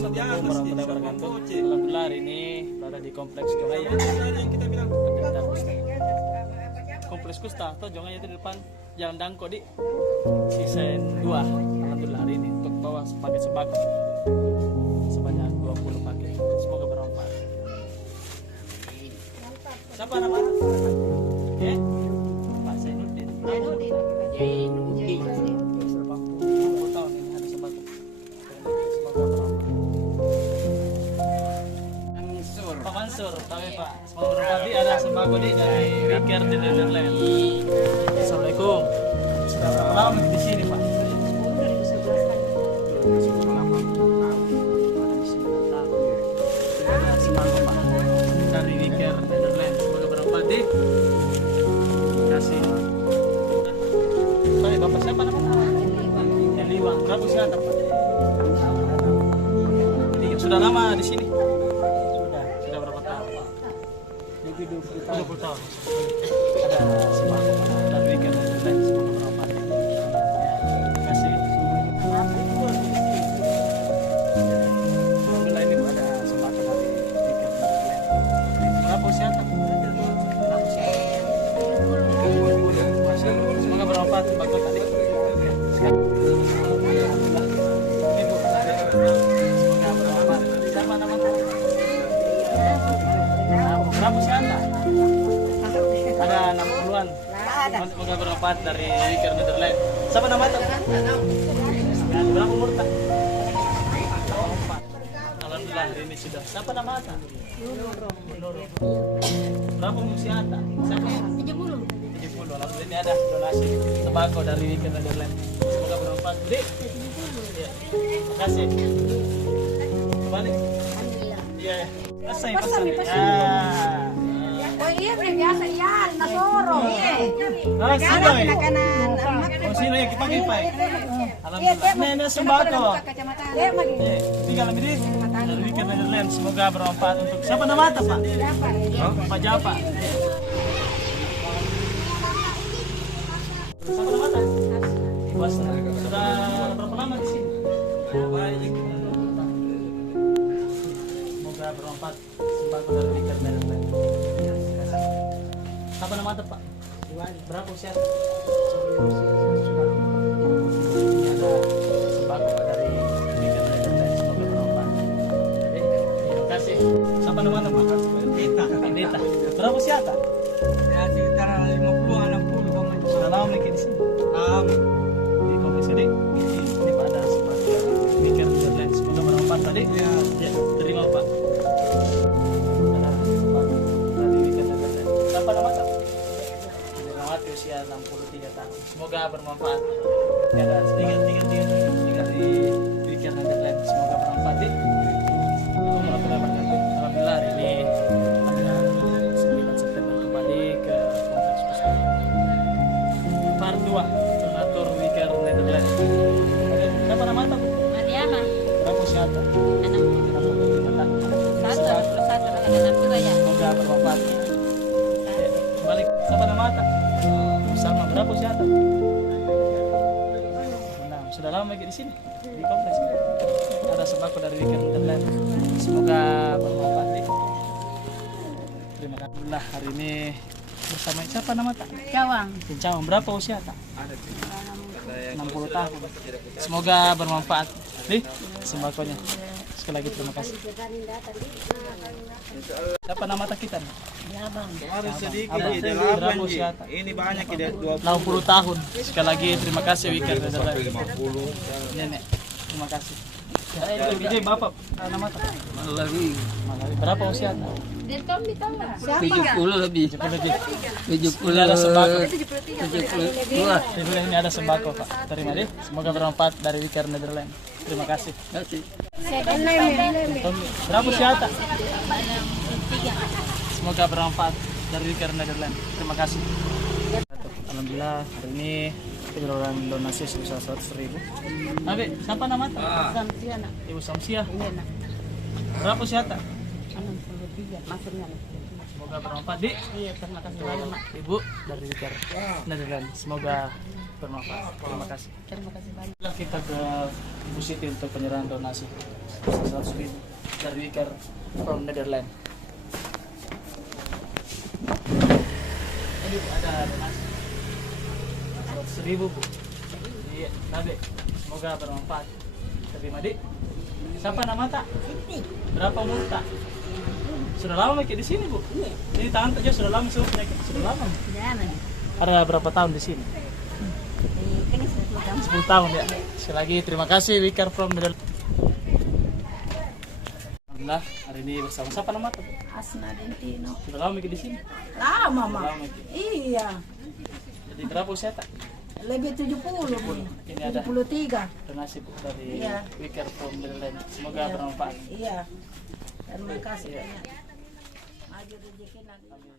Assalamualaikum warahmatullahi wabarakatuh. Alhamdulillah hari ini berada di kompleks Jongaya. Kompleks Kusta atau Jongaya itu di depan Jalan Dangko di season 2. Alhamdulillah hari ini untuk bawa paket sembako sebanyak 20 paket. Semoga bermanfaat. Siapa namanya? Ya? Pak Zainuddin. Zainuddin. Pak Mansur, tahu ya Pak. Semoga bermanfaat. Ada sembako di dari Wiker di Netherlands. Assalamualaikum. Sudah berapa lama di sini Pak? Ada sembako Pak dari Wiker Netherlands. Semoga bermanfaat. Kasih. Pak, Bapak siapa namanya? Liwang. Berapa usia antar Pak? Sudah lama di sini? Sudah berapa tahun? 20 tahun. Ada sembako dan weekend dan semoga bermanfaat. Terima kasih. Alhamdulillah ini ada sembako dari weekend. Berapa usia antar? Semoga bermanfaat sembako tadi. Berapa usia Anda? Ada 60-an. Semoga bermanfaat dari Wiker Netherlands. Siapa nama Anda? Berapa umur tak? Alhamdulillah hari ini sudah. Siapa nama Anda? Nurul. Berapa usia Anda? Siapa? 70. Alhamdulillah ini ada donasi sembako dari Wiker Netherlands. Semoga bermanfaat. Budi. Terima kasih. Kembali. Iya. Pasang. Oh iya, biasa yan, nasoro. Sino yang kipagipai? Alhamdulillah. Ini sembako. Tinggal lebih di dari Wiker Netherlands. Semoga bermanfaat untuk siapa nama Pak? Pak Japa. Siapa nama Pak? Sudah berapa lama di sini? Semoga bermanfaat sembako dari Wiker Netherlands. Apa nama Anda Pak? Berapa usia? Ini ada sembako dari Wiker Netherlands. Semoga bermanfaat. Terima kasih. Siapa nama Anda Pak? Dita. Berapa usia Anda? Ya sekitar 50-60. Sudah lama memiliki di sini? Di kompleks ini? Ini Pak ada sembako dari Wiker Netherlands. Semoga bermanfaat tadi. Ya, terima Pak. Ada sembako dari Wiker Netherlands. Siapa nama Anda? Usia 63 tahun. Semoga bermanfaat. Ada tiga di Wiker Netherlands. Semoga bermanfaat. Alhamdulillah hari ini tanggal 9 September kembali ke kompleks Kusta. Part 2 donatur Wiker Netherlands. Siapa nama Anda? Mariana. Berapa usia Anda? 63 tahun. Semoga bermanfaat. Kembali. Siapa nama Anda? Salma. Berapa usia Anda? 6. Sudah lama lagi di sini di kompleks. Ada sembako dari Wiker Netherlands. Semoga bermanfaat. Terima kasih. Alhamdulillah hari ini bersama siapa nama tak? Cawang. Cawang. Berapa usia tak? 60 tahun. Semoga bermanfaat. Nih sembakonya. Sekali lagi terima kasih. Siapa nama tak kita? Kemarin sedikit Abang. di Berapa 8 usia tak? ini banyak tidak 20. 60 tahun. Sekali lagi terima kasih Wiker Netherlands. 50. Nenek. Terima kasih. Ini Bapak nama tak? Malari. Berapa usia tak? 70 lebih. 70 Ada sembako. 72. Ini ada sembako Pak. Terima deh. Semoga bermanfaat dari Wiker Netherlands. Terima kasih. Berapa usia tak? Semoga bermanfaat dari Wiker Netherlands. Terima kasih. Alhamdulillah hari ini penyaluran donasi sebesar 100.000. Abi, siapa nama tak? Samsiana. Ibu Samsia. Iya nak. Berapa usia tak? 63. Maksudnya. Semoga bermanfaat di. Iya, terima kasih banyak nak. Ibu dari Wiker Netherlands. Semoga bermanfaat. Terima kasih. Terima kasih banyak. Kita ke Ibu Siti untuk penyerahan donasi. 100.000 dari Wicker from Netherlands. Ini ada donasi 100.000 Bu. Iya, Nabe. Semoga bermanfaat. Terima Dik. Siapa nama tak? Berapa umur tak? Sudah lama Miki di sini Bu? Ini tangan aja sudah lama sudah lama. Jangan. Ada berapa tahun di sini? Ini 10 tahun. 10 tahun ya. Sekali lagi terima kasih Wicker from Netherlands. Alhamdulillah hari ini bersama siapa nama tuh? Asna Dentino. Sudah lama Miki di sini? Lama, Sudah Mak. lama Miki. Iya. Jadi berapa usia tak? Lebih 70 nih. Ini ada 73. donasi Bu dari Iya. Wicker from Netherlands. Semoga Iya. bermanfaat. Iya. Terima kasih banyak. Maju rezeki nanti. Amin.